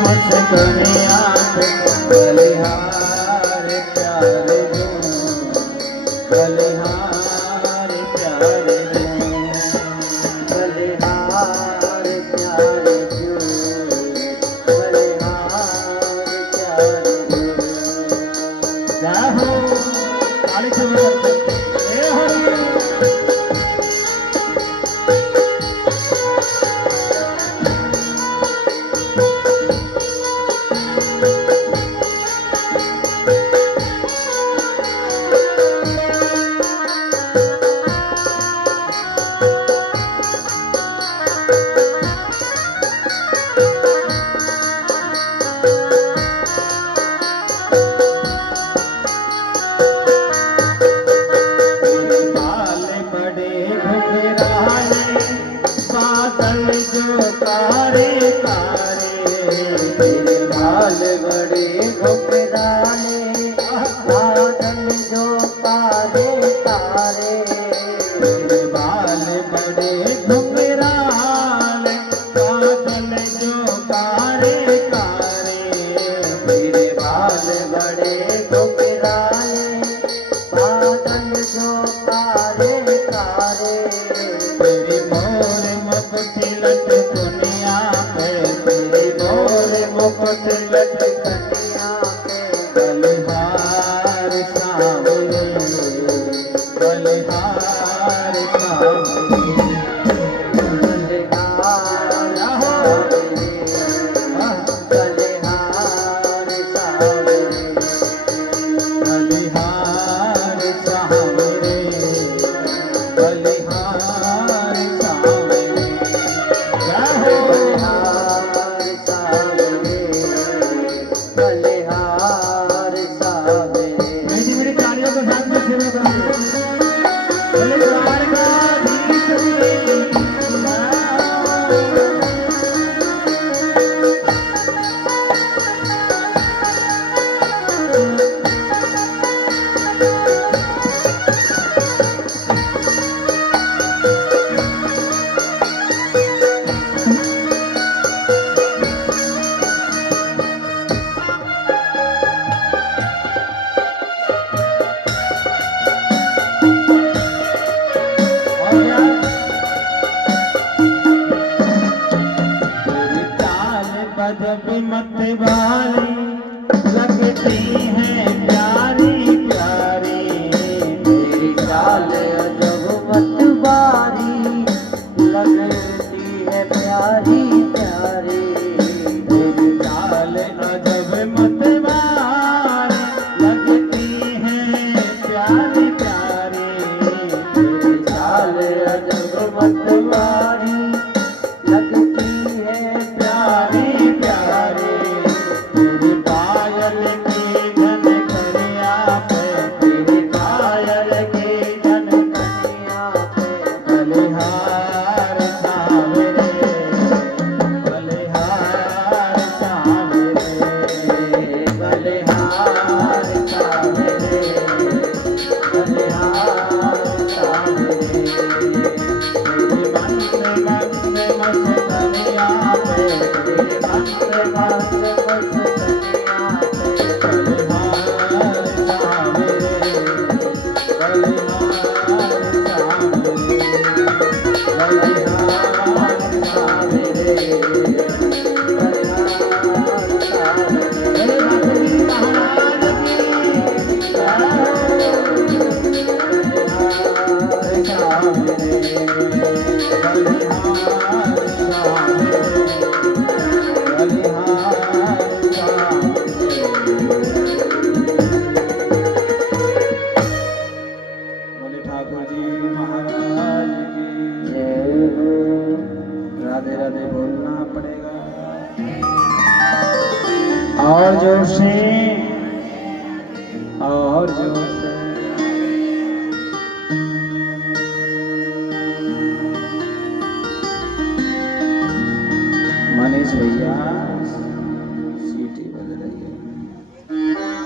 मुस्कनिया बलिहार प्यारे जो बलिहार प्यारे जो बलिहार प्यारे जो बलिहार प्यारे जो। जय हो ताली से हे हरि। और जोर से और जोर से। मनीष भैया सीटी बज रही है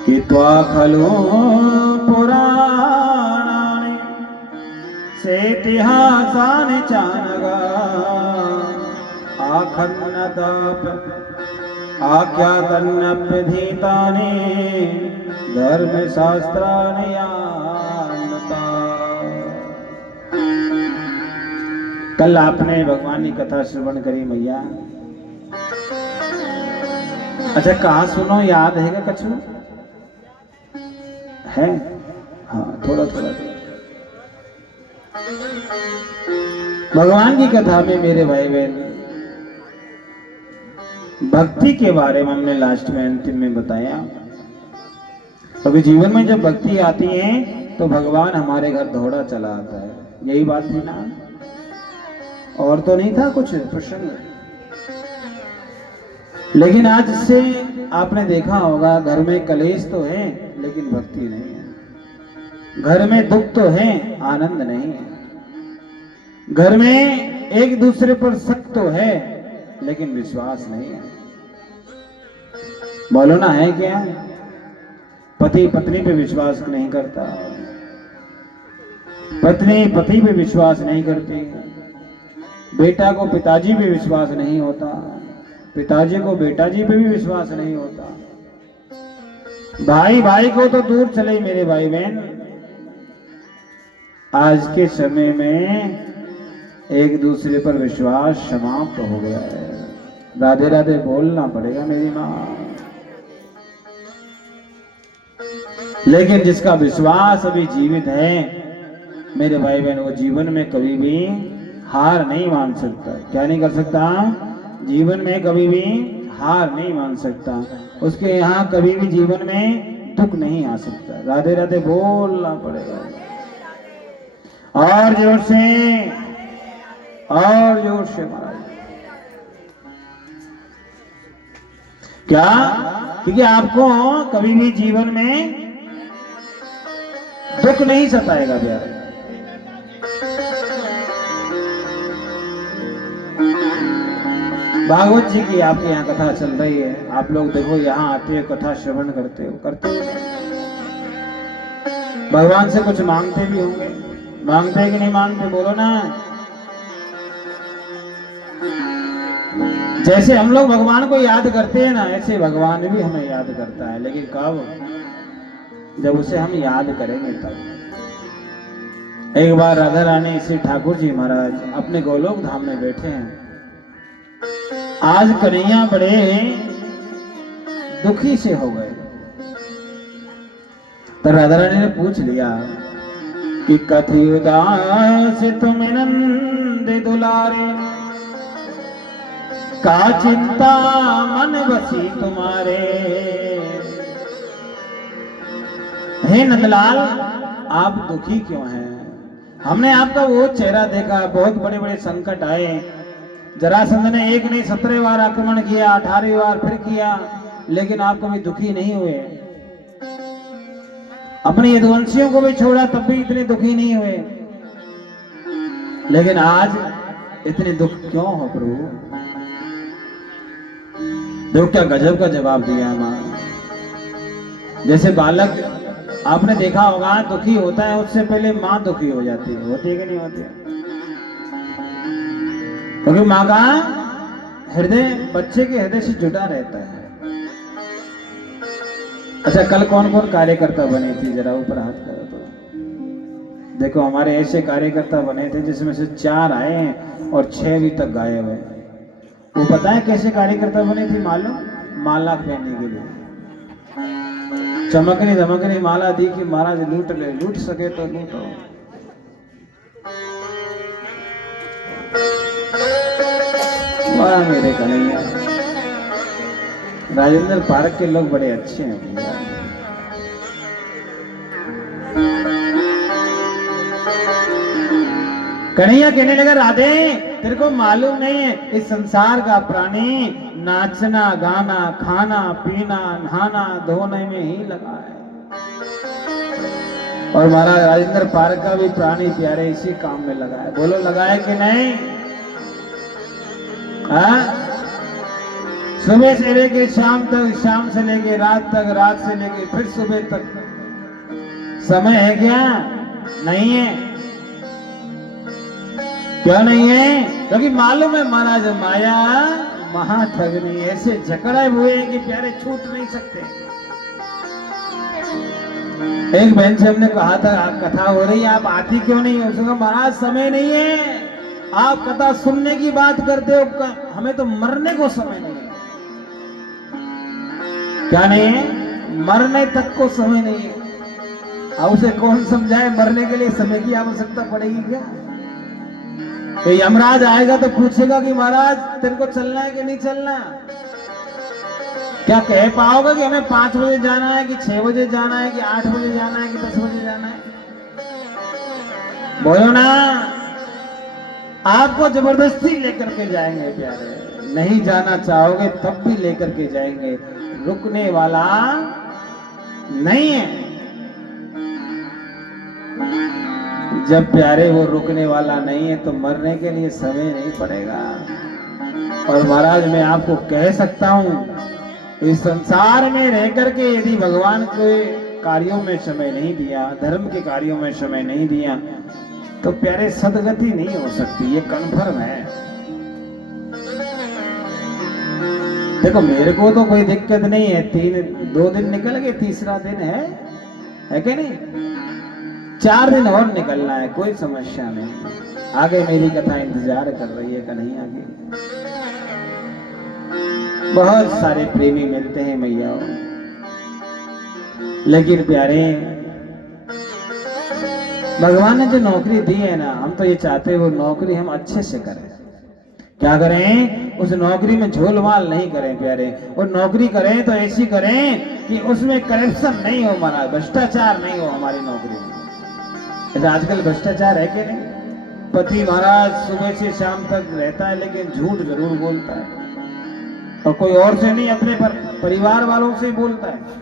कि त्वा खलो पुराणानि से इतिहासानि चानगा आखन्नताप आख्यातन्नप्यधीतानि धर्मशास्त्राणि यान्नता। कल आपने भगवान की कथा श्रवण करी मैया। अच्छा कहा सुनो, याद है क्या कछु है? हाँ थोड़ा थोड़ा। भगवान की कथा में मेरे भाई बहन भक्ति के बारे में हमने लास्ट में अंतिम में बताया। अभी जीवन में जब भक्ति आती है तो भगवान हमारे घर दौड़ा चला आता है, यही बात थी ना, और तो नहीं था कुछ प्रसंग। लेकिन आज से आपने देखा होगा घर में कलेश तो है लेकिन भक्ति नहीं है, घर में दुख तो है आनंद नहीं है, घर में एक दूसरे पर शक तो है लेकिन विश्वास नहीं है। बोलो ना, है क्या? पति पत्नी पे विश्वास नहीं करता, पत्नी पति पे विश्वास नहीं करती, बेटा को पिताजी पे विश्वास नहीं होता, पिताजी को बेटा जी पे भी विश्वास नहीं होता, भाई भाई को तो दूर चले मेरे भाई बहन। आज के समय में एक दूसरे पर विश्वास समाप्त हो गया है। राधे राधे बोलना पड़ेगा मेरी माँ। लेकिन जिसका विश्वास अभी जीवित है मेरे भाई बहन, वो जीवन में कभी भी हार नहीं मान सकता। क्या नहीं कर सकता? जीवन में कभी भी हार नहीं मान सकता। उसके यहाँ कभी भी जीवन में दुख नहीं आ सकता। राधे राधे बोलना पड़ेगा और जोर से, और जोर से महाराज। क्या? क्योंकि आपको कभी भी जीवन में दुख नहीं सताएगा प्यारे। भागवत जी की आपके यहाँ कथा चल रही है, आप लोग देखो यहाँ आते हो कथा श्रवण करते हो, करते हो भगवान से कुछ मांगते भी होंगे, मांगते हैं कि नहीं मांगते? बोलो ना। जैसे हम लोग भगवान को याद करते हैं ना, ऐसे भगवान भी हमें याद करता है। लेकिन कब? जब उसे हम याद करेंगे तब। एक बार राधा रानी श्री ठाकुर जी महाराज अपने गोलोक धाम में बैठे हैं। आज कन्हैया बड़े दुखी से हो गए। तो राधा रानी ने पूछ लिया कि कथी उदास तुम नंद दुलारे, का चिंता मन बसी तुम्हारे। हे नंदलाल, आप दुखी क्यों हैं? हमने आपका वो चेहरा देखा, बहुत बड़े बड़े संकट आए, जरासंध ने एक नहीं 17 बार आक्रमण किया, 18 बार फिर किया, लेकिन आप कभी दुखी नहीं हुए। अपने यदुवंशियों को भी छोड़ा तब भी इतने दुखी नहीं हुए। लेकिन आज इतने दुख क्यों हो प्रभु? देखो क्या गजब का जवाब दिया मां। जैसे बालक आपने देखा होगा दुखी होता है, उससे पहले मां दुखी हो जाती है, होती है कि नहीं होती है? क्योंकि मां का हृदय बच्चे के हृदय से जुड़ा रहता है। अच्छा कल कौन कौन कार्यकर्ता बने थे? जरा ऊपर हाथ करो तो देखो। हमारे ऐसे कार्यकर्ता बने थे जिसमें से 4 आए हैं और 6 अभी तक गायब है। वो पता है कैसे कार्यकर्ता बने थे मालूम? माला पहनने के लिए चमकनी धमकनी माला दी कि महाराज लूट ले, लूट सके तो लूटो। वाह मेरे कन्हैया। राजेंद्र पार्क के लोग बड़े अच्छे हैं। कन्हैया कहने लगा राधे तेरे को मालूम नहीं है इस संसार का प्राणी नाचना गाना खाना पीना नहाना धोने में ही लगा है। और महाराज राजेंद्र पार्क का भी प्राणी प्यारे इसी काम में लगा है। बोलो लगा है कि नहीं? हाँ? सुबह से लेके शाम तक, शाम से लेके रात तक, रात से लेके फिर सुबह तक समय है क्या? नहीं है। क्या नहीं है? क्योंकि मालूम है महाराज माया महाठगनी, ऐसे जकड़े हुए हैं कि प्यारे छूट नहीं सकते। एक बहन से हमने कहा था कथा हो रही है, आप आती क्यों नहीं हो? उसने कहा महाराज समय नहीं है, आप कथा सुनने की बात करते हो, हमें तो मरने को समय नहीं है। क्या नहीं है? मरने तक को समय नहीं है। अब उसे कौन समझाए मरने के लिए समय की आवश्यकता पड़ेगी क्या? तो यमराज आएगा तो पूछेगा कि महाराज तेरे को चलना है कि नहीं चलना? क्या कह पाओगे कि हमें 5 बजे जाना है कि 6 बजे जाना है कि 8 बजे जाना है कि 10 बजे जाना है? बोलो ना। आपको जबरदस्ती लेकर के जाएंगे प्यारे, नहीं जाना चाहोगे तब भी लेकर के जाएंगे, रुकने वाला नहीं है। जब प्यारे वो रुकने वाला नहीं है तो मरने के लिए समय नहीं पड़ेगा। और महाराज मैं आपको कह सकता हूं, इस संसार में रह करके यदि भगवान के कार्यों में समय नहीं दिया, धर्म के कार्यों में समय नहीं दिया, तो प्यारे सदगति नहीं हो सकती, ये कन्फर्म है। देखो मेरे को तो कोई दिक्कत नहीं है, 2 दिन निकल गए, तीसरा दिन है कि नहीं? 4 दिन और निकलना है, कोई समस्या नहीं। आगे मेरी कथा इंतजार कर रही है कन्हैया की। बहुत सारे प्रेमी मिलते हैं मैया, लेकिन प्यारे भगवान ने जो नौकरी दी है ना, हम तो ये चाहते हैं वो नौकरी हम अच्छे से करें। क्या करें? उस नौकरी में झोलमाल नहीं करें प्यारे। और नौकरी करें तो ऐसी करें कि उसमें करप्शन नहीं हो, महाराज भ्रष्टाचार नहीं हो हमारी नौकरी में। ऐसा आजकल भ्रष्टाचार है कि नहीं? पति महाराज सुबह से शाम तक रहता है लेकिन झूठ जरूर बोलता है, और कोई और से नहीं, अपने परिवार वालों से ही बोलता है।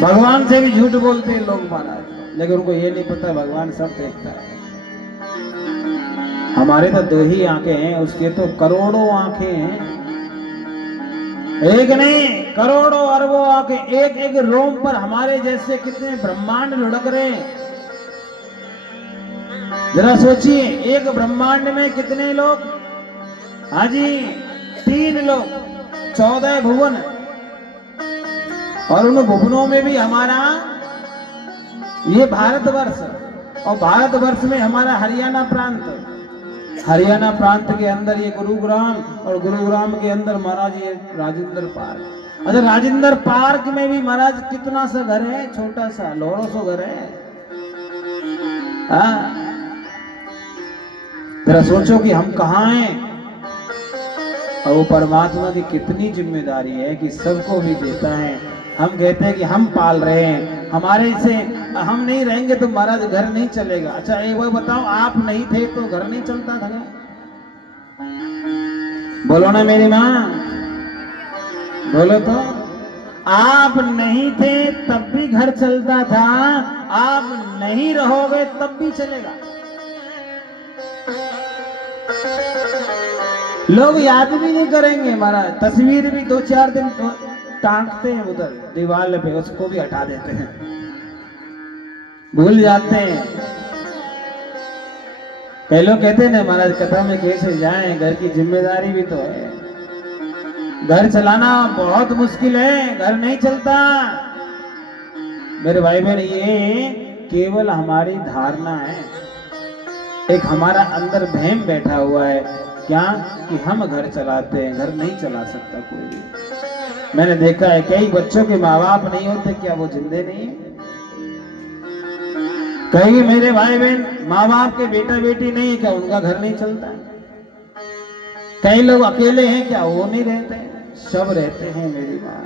भगवान से भी झूठ बोलते हैं लोग महाराज, लेकिन उनको ये नहीं पता भगवान सब देखता है। हमारे तो 2 ही आंखें हैं, उसके तो करोड़ों आंखें हैं। एक नहीं करोड़ों अरबों आंखें, एक एक रोम पर हमारे जैसे कितने ब्रह्मांड लुढ़क रहे हैं। जरा सोचिए, एक ब्रह्मांड में कितने लोग? हाँ जी 3 लोग, 14 भुवन, और उन भुवनों में भी हमारा ये भारतवर्ष, और भारतवर्ष में हमारा हरियाणा प्रांत, हरियाणा प्रांत के अंदर ये गुरुग्राम, और गुरुग्राम के अंदर महाराज ये राजेंद्र पार्क। अच्छा राजेंद्र पार्क में भी महाराज कितना सा घर है, छोटा सा लोरो सो घर है। जरा सोचो कि हम कहाँ हैं, और वो परमात्मा की कितनी जिम्मेदारी है कि सबको भी देता है। हम कहते हैं कि हम पाल रहे हैं, हमारे से हम नहीं रहेंगे तो महाराज घर नहीं चलेगा। अच्छा एक बार बताओ, आप नहीं थे तो घर नहीं चलता था क्या? बोलो ना मेरी माँ, बोलो तो। आप नहीं थे तब भी घर चलता था, आप नहीं रहोगे तब भी चलेगा। लोग याद भी नहीं करेंगे महाराज, तस्वीर भी 2-4 दिन टांगते हैं उधर दीवार पे, उसको भी हटा देते हैं, भूल जाते हैं। कई लोग कहते हैं ना महाराज कथा में कैसे जाएं, घर की जिम्मेदारी भी तो है, घर चलाना बहुत मुश्किल है, घर नहीं चलता। मेरे भाई बहन ये केवल हमारी धारणा है, एक हमारा अंदर वहम बैठा हुआ है क्या कि हम घर चलाते हैं, घर नहीं चला सकता कोई भी। मैंने देखा है कई बच्चों के माँ बाप नहीं होते, क्या वो जिंदे नहीं है? कई मेरे भाई बहन माँ बाप के बेटा बेटी नहीं है, क्या उनका घर नहीं चलता है? कई लोग अकेले हैं, क्या वो नहीं रहते? सब रहते हैं मेरी माँ।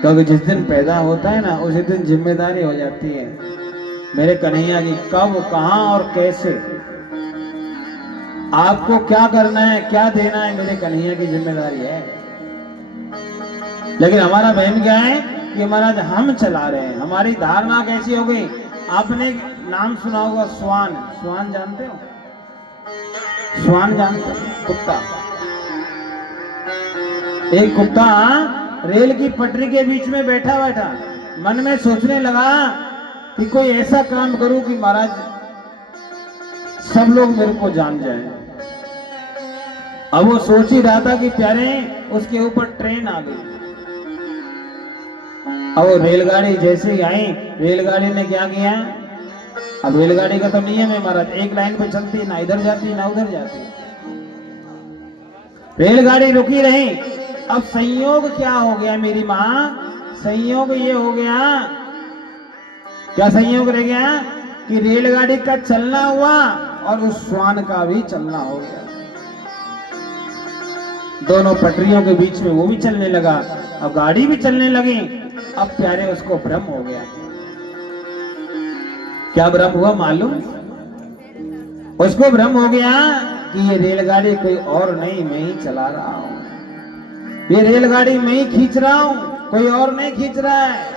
क्योंकि जिस दिन पैदा होता है ना उसी दिन जिम्मेदारी हो जाती है मेरे कन्हैया की, कब कहां और कैसे आपको क्या करना है क्या देना है, मेरे कन्हैया की जिम्मेदारी है। लेकिन हमारा बहन क्या है कि महाराज हम चला रहे हैं। हमारी धारणा कैसी हो गई? आपने नाम सुना होगा स्वान, स्वान जानते हो? स्वान जानते हो? कुत्ता। एक कुत्ता रेल की पटरी के बीच में बैठा बैठा मन में सोचने लगा कि कोई ऐसा काम करूं कि महाराज सब लोग मेरे को जान जाए। अब वो सोच ही रहा था कि प्यारे उसके ऊपर ट्रेन आ गई। अब वो रेलगाड़ी जैसे ही आई, रेलगाड़ी ने क्या किया, अब रेलगाड़ी का तो नियम है महाराज, एक लाइन पे चलती, ना इधर जाती ना उधर जाती। रेलगाड़ी रुकी रही। अब संयोग क्या हो गया मेरी माँ, संयोग ये हो गया, क्या संयोग रह गया कि रेलगाड़ी का चलना हुआ और उस श्वान का भी चलना हो गया। दोनों पटरियों के बीच में वो भी चलने लगा, अब गाड़ी भी चलने लगी। अब प्यारे उसको भ्रम हो गया। क्या भ्रम हुआ मालूम? उसको भ्रम हो गया कि ये रेलगाड़ी कोई और नहीं, मैं ही चला रहा हूं, ये रेलगाड़ी मैं ही खींच रहा हूं, कोई और नहीं खींच रहा है।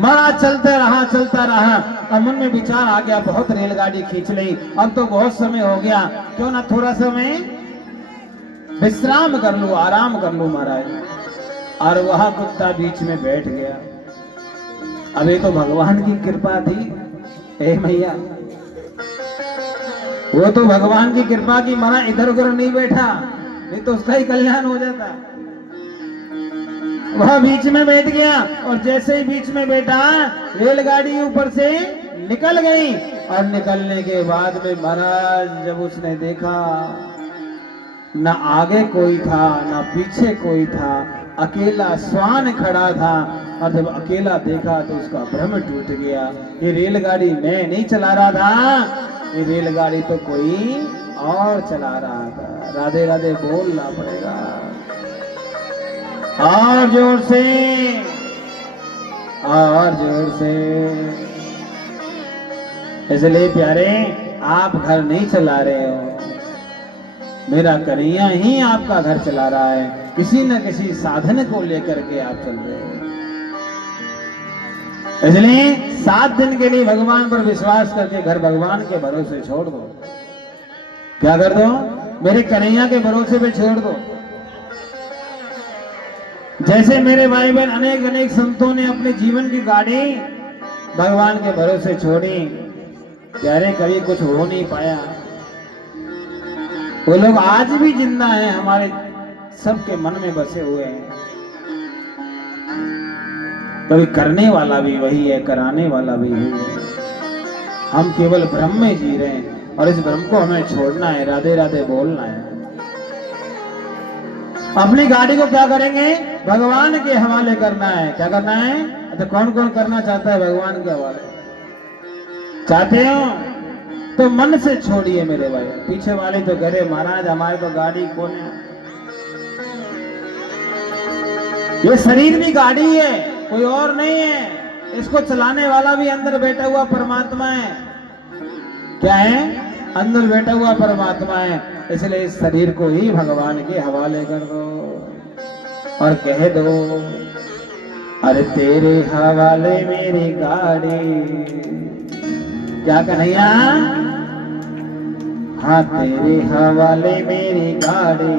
महाराज चलते रहा चलता रहा। अब मन में विचार आ गया, बहुत रेलगाड़ी खींच ली, अब तो बहुत समय हो गया, क्यों ना थोड़ा समय विश्राम कर लूं, आराम कर लूं महाराज। और वहां कुत्ता बीच में बैठ गया। अब ये तो भगवान की कृपा थी, ए मैया, वो तो भगवान की कृपा की, मरा इधर उधर नहीं बैठा, नहीं तो उसका ही कल्याण हो जाता। वह बीच में बैठ गया और जैसे ही बीच में बैठा, रेलगाड़ी ऊपर से निकल गई। और निकलने के बाद में महाराज जब उसने देखा, ना आगे कोई था ना पीछे कोई था, अकेला श्वान खड़ा था। और जब अकेला देखा तो उसका भ्रम टूट गया, ये रेलगाड़ी मैं नहीं चला रहा था, ये रेलगाड़ी तो कोई और चला रहा था। राधे राधे बोलना पड़ेगा और जोर से, और जोर से। इसलिए प्यारे, आप घर नहीं चला रहे हो, मेरा कन्हैया ही आपका घर चला रहा है। किसी न किसी साधन को लेकर के आप चल रहे हो। इसलिए 7 दिन के लिए भगवान पर विश्वास करके घर भगवान के भरोसे छोड़ दो। क्या कर दो? मेरे कन्हैया के भरोसे पे छोड़ दो। जैसे मेरे भाई बहन अनेक अनेक संतों ने अपने जीवन की गाड़ी भगवान के भरोसे छोड़ी, प्यारे कभी कुछ हो नहीं पाया। वो लोग आज भी जिंदा हैं, हमारे सबके मन में बसे हुए हैं। कभी करने वाला भी वही है, कराने वाला भी वही है। हम केवल भ्रम में जी रहे हैं और इस भ्रम को हमें छोड़ना है, राधे राधे बोलना है। अपनी गाड़ी को क्या करेंगे? भगवान के हवाले करना है। क्या करना है? तो कौन कौन करना चाहता है भगवान के हवाले? चाहते हो तो मन से छोड़िए मेरे भाई। पीछे वाले तो कह रहे महाराज हमारे तो गाड़ी कौन है, ये शरीर भी गाड़ी है, कोई और नहीं है। इसको चलाने वाला भी अंदर बैठा हुआ परमात्मा है। क्या है? अंदर बैठा हुआ परमात्मा है। इसलिए इस शरीर को ही भगवान के हवाले कर दो और कह दो, अरे तेरे हवाले मेरी गाड़ी। क्या कन्हैया? हाँ, तेरे हवाले मेरी गाड़ी,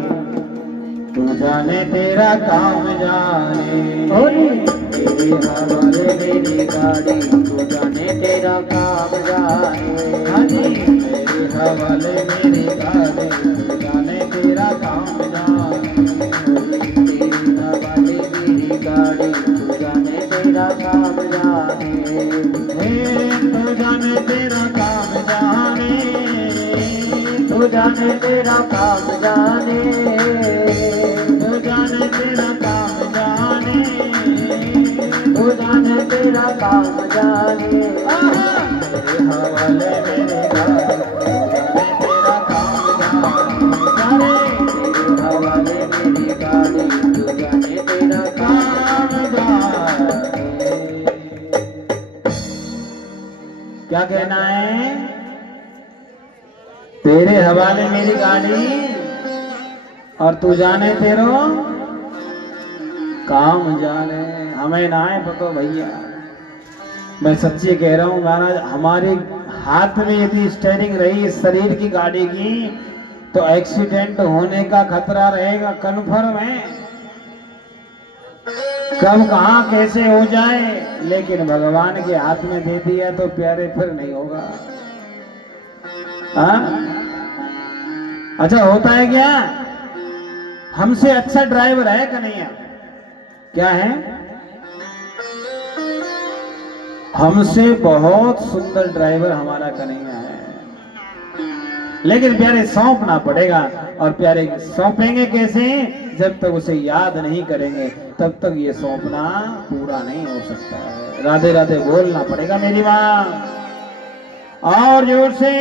तू जाने तेरा काम जाने। तेरे हवाले मेरी गाड़ी, तू जाने तेरा काम जाने। हाँ जी, तेरे हवाले मेरी गाड़ी, तू जाने तेरा काम जाने। तेरे हवाले मेरी गाड़ी, तू जाने तेरा काम जाने। तू जाने तेरा काम जाने, तू जाने तेरा काम जाने, तू जाने तेरा काम जाने, तू जाने तेरा काम जाने। तेरे हवाले मेरे गाड़ी, तू जाने तेरा काम जाने। तेरे हवाले मेरी गाड़ी, तू जाने तेरा काम जाने। क्या कहना है? तेरे हवाले मेरी गाड़ी और तू जाने तेरो काम जाने। हमें ना है पतो भैया, मैं सच्ची कह रहा हूँ महाराज, हमारे हाथ में यदि स्टीयरिंग रही इस शरीर की गाड़ी की तो एक्सीडेंट होने का खतरा रहेगा, कन्फर्म है। कब कहां कैसे हो जाए, लेकिन भगवान के हाथ में दे दिया तो प्यारे फिर नहीं होगा। हाँ? अच्छा होता है क्या, हमसे अच्छा ड्राइवर है कन्हैया? क्या है? हमसे बहुत सुंदर ड्राइवर हमारा कन्हैया है, लेकिन प्यारे सौंपना पड़ेगा। और प्यारे सौंपेंगे कैसे? जब तक उसे याद नहीं करेंगे तब तक ये सौंपना पूरा नहीं हो सकता है। राधे राधे बोलना पड़ेगा मेरी माँ, और जोर से।